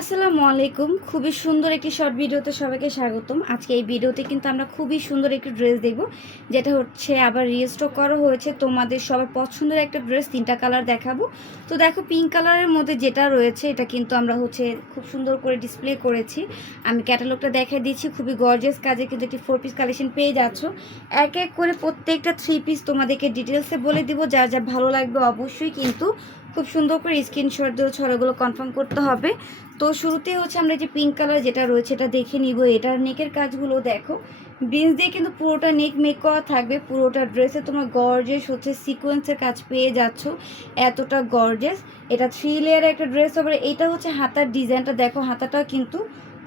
আসসালামু আলাইকুম। খুবই সুন্দর একটি শর্ট ভিডিওতে সবাইকে স্বাগতম। আজকে এই ভিডিওতে কিন্তু আমরা খুবই সুন্দর একটি ড্রেস দেখব, যেটা হচ্ছে আবার রিস্টক করা হয়েছে। তোমাদের সবার পছন্দের একটা ড্রেস তিনটা কালার দেখাবো। তো দেখো পিঙ্ক কালারের মধ্যে যেটা রয়েছে, এটা কিন্তু আমরা হচ্ছে খুব সুন্দর করে ডিসপ্লে করেছি। আমি ক্যাটালগটা দেখাই দিচ্ছি, খুবই গর্জিয়াস কাজে কিন্তু একটি ফোর পিস কালেকশন পেয়ে যাচ্ছ। এক এক করে প্রত্যেকটা থ্রি পিস তোমাদেরকে ডিটেলসে বলে দিব যা যা ভালো লাগবে অবশ্যই কিন্তু খুব সুন্দর করে স্ক্রিনশট দিয়ে ছড়াগুলো কনফার্ম করতে হবে। তো শুরুতে হচ্ছে আমরা যে পিঙ্ক কালার যেটা রয়েছে এটা দেখে নিব। এটার নেকের কাজগুলো দেখো। বিনস দিয়ে কিন্তু পুরোটা নেক মেক করা থাকবে। পুরোটা ড্রেসে তোমার গর্জেস হচ্ছে সিকোয়েন্সের কাজ পেয়ে যাচ্ছ। এতটা গর্জেস এটা থ্রি লেয়ার একটা ড্রেস হবে এটা হচ্ছে হাতার ডিজাইনটা দেখো হাতাটা কিন্তু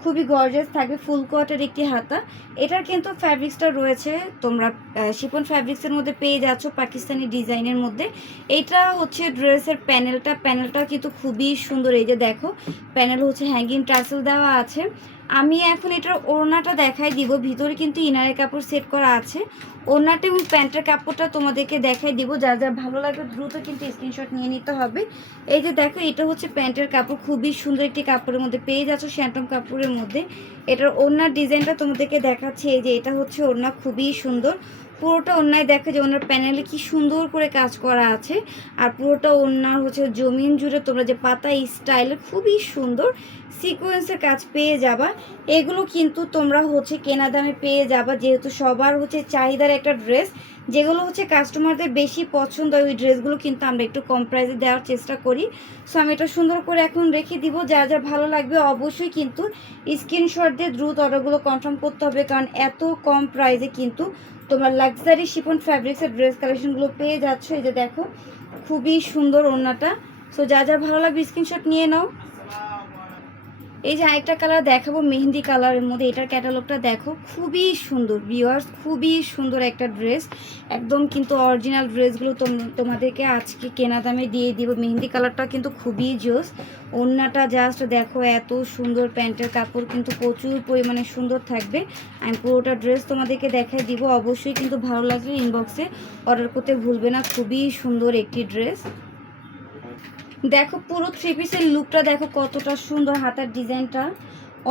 খুবই গর্জাস থাকবে ফুল কোয়াটার একটি হাতা। এটার কিন্তু ফ্যাব্রিক্সটা রয়েছে, তোমরা শিপন ফ্যাব্রিক্সের মধ্যে পেয়ে যাচ্ছ পাকিস্তানি ডিজাইনের মধ্যে। এইটা হচ্ছে ড্রেসের প্যানেলটা প্যানেলটা কিন্তু খুবই সুন্দর, এই যে দেখো প্যানেল হচ্ছে হ্যাঙ্গিং ট্রাসেল দেওয়া আছে। আমি এখন এটার ওড়নাটা দেখাই দিব। ভিতরে কিন্তু ইনারের কাপড় সেট করা আছে। ওড়নাটা এবং প্যান্টের কাপড়টা তোমাদেরকে দেখাই দিব। যা যা ভালো লাগবে দ্রুত কিন্তু স্ক্রিনশট নিয়ে নিতে হবে। এই যে দেখো, এটা হচ্ছে প্যান্টের কাপড়। খুবই সুন্দর একটি কাপড়ের মধ্যে পেয়ে যাচ্ছ শ্যান্টম কাপড়ের মধ্যে। এটার ওড়নার ডিজাইনটা তোমাদেরকে দেখাচ্ছি। এই যে এটা হচ্ছে ওড়না, খুবই সুন্দর। পুরোটা অন্যায় দেখে যে ওনার প্যানেলে কি সুন্দর করে কাজ করা আছে। আর পুরোটা ওনার হচ্ছে জমিন জুড়ে তোমরা যে পাতা স্টাইলে খুবই সুন্দর সিকোয়েন্সের কাজ পেয়ে যাবা। এগুলো কিন্তু তোমরা হচ্ছে কেনা দামে পেয়ে যাবা, যেহেতু সবার হচ্ছে চাহিদার একটা ড্রেস যেগুলো হচ্ছে কাস্টমারদের বেশি পছন্দ হয় ওই ড্রেসগুলো কিন্তু আমরা একটু কম প্রাইসে দেওয়ার চেষ্টা করি। সো আমি এটা সুন্দর করে এখন রেখে দিব। যা যা ভালো লাগবে অবশ্যই কিন্তু স্ক্রিনশট দিয়ে দ্রুত অর্ডারগুলো কনফার্ম করতে হবে, কারণ এত কম প্রাইসে কিন্তু তোমরা লাক্সারি শিপন ফ্যাব্রিক্সের ড্রেস কালেকশনগুলো পেয়ে যাচ্ছ। এই যে দেখো, খুবই সুন্দর ওড়নাটা। সো যা যা ভালো লাগবে স্ক্রিনশট নিয়ে নাও। এই যে আরেকটা কালার দেখাবো, মেহেন্দি কালারের মধ্যে। এটার ক্যাটালগটা দেখো, খুবই সুন্দর ভিওয়ার্স খুবই সুন্দর একটা ড্রেস একদম কিন্তু অরিজিনাল ড্রেসগুলো তোমাদেরকে আজকে কেনা দামে দিয়ে দিব। মেহেন্দি কালারটা কিন্তু খুবই জোস। ওড়নাটা জাস্ট দেখো, এত সুন্দর প্যান্টের কাপড় কিন্তু প্রচুর পরিমাণে সুন্দর থাকবে। আমি পুরোটা ড্রেস তোমাদেরকে দেখাই দিব। অবশ্যই কিন্তু ভালো লাগলে ইনবক্সে অর্ডার করতে ভুলবে না। খুবই সুন্দর একটি ড্রেস দেখো, পুরো থ্রি পিসের লুকটা দেখো কতটা সুন্দর হাতার ডিজাইনটা।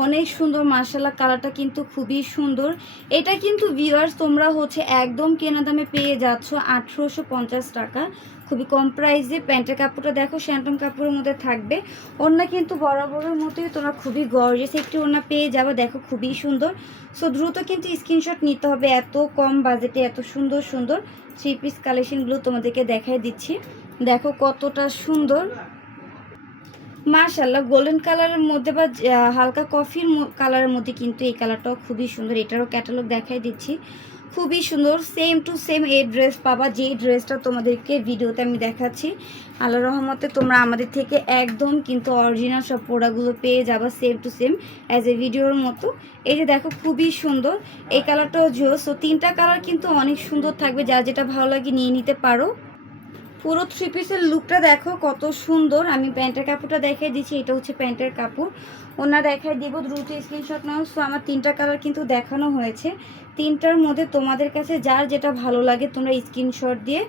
অনেক সুন্দর মার্শাল্লাহ কালারটা কিন্তু খুবই সুন্দর। এটা কিন্তু ভিউয়ার্স তোমরা হচ্ছে একদম কেনা দামে পেয়ে যাচ্ছ আঠেরোশো পঞ্চাশ টাকা। খুবই কম প্রাইসে প্যান্টের কাপড়টা দেখো শ্যান্টন কাপড়ের মধ্যে থাকবে। ওড়না কিন্তু বরাবরের মতোই, তোমরা খুবই গর্জেস একটি ওড়না পেয়ে যাবে, দেখো খুবই সুন্দর। সো দ্রুত কিন্তু স্ক্রিনশট নিতে হবে, এত কম বাজেটে এত সুন্দর সুন্দর থ্রি পিস কালেকশনগুলো তোমাদেরকে দেখাই দিচ্ছি। দেখো কতটা সুন্দর। মার্শাল্লাহ গোল্ডেন কালারের মধ্যে বা হালকা কফির কালারের মধ্যে কিন্তু এই কালারটাও খুবই সুন্দর। এটারও ক্যাটালগ দেখাই দিচ্ছি। খুবই সুন্দর সেম টু সেম এই ড্রেস পাবা, যেই ড্রেসটা তোমাদেরকে ভিডিওতে আমি দেখাচ্ছি। আল্লাহ রহমতে তোমরা আমাদের থেকে একদম কিন্তু অরিজিনাল সব প্রোডাক্টগুলো পেয়ে যাবা same to same as a ভিডিওর মতো। এই যে দেখো, খুবই সুন্দর। এই কালারটাও জোস। সো তিনটা কালার কিন্তু অনেক সুন্দর থাকবে। যা যেটা ভালো লাগে নিয়ে নিতে পারো। পুরো থ্রি পিসের লুকটা দেখো, কত সুন্দর। আমি প্যান্টের কাপড়টা দেখাই দিচ্ছি, এটা হচ্ছে প্যান্টের কাপড়। ওনা দেখাই দিব, দ্রুত স্ক্রিনশট নাও। সো আমার তিনটা কালার কিন্তু দেখানো হয়েছে। তিনটার মধ্যে তোমাদের কাছে যার যেটা ভালো লাগে, তোমরা স্ক্রিনশট দিয়ে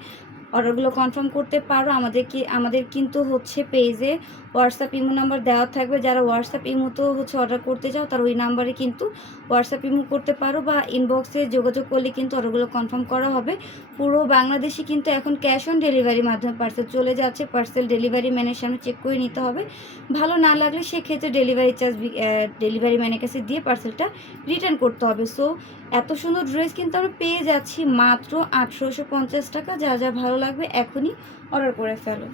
অর্ডারগুলো কনফার্ম করতে পারো। আমাদের কি, আমাদের কিন্তু হচ্ছে পেজে হোয়াটসঅ্যাপ ইমো নাম্বার দেওয়া থাকবে। যারা হোয়াটসঅ্যাপ ইমোতেও হচ্ছে অর্ডার করতে চাও, তারা ওই নাম্বারে কিন্তু হোয়াটসঅ্যাপ ইমো করতে পারো বা ইনবক্সে যোগাযোগ করলে কিন্তু অর্ডারগুলো কনফার্ম করা হবে। পুরো বাংলাদেশে কিন্তু এখন ক্যাশ অন ডেলিভারির মাধ্যমে পার্সেল চলে যাচ্ছে। পার্সেল ডেলিভারি ম্যানের সামনে চেক করে নিতে হবে। ভালো না লাগলে সেক্ষেত্রে ডেলিভারি চার্জ ডেলিভারি ম্যানের কাছে দিয়ে পার্সেলটা রিটার্ন করতে হবে। সো এত সুন্দর ড্রেস কিন্তু আমরা পেয়ে যাচ্ছি মাত্র আঠেরোশো পঞ্চাশ টাকা। যা যা ভালো লাগবে এখনই অর্ডার করে ফেলো।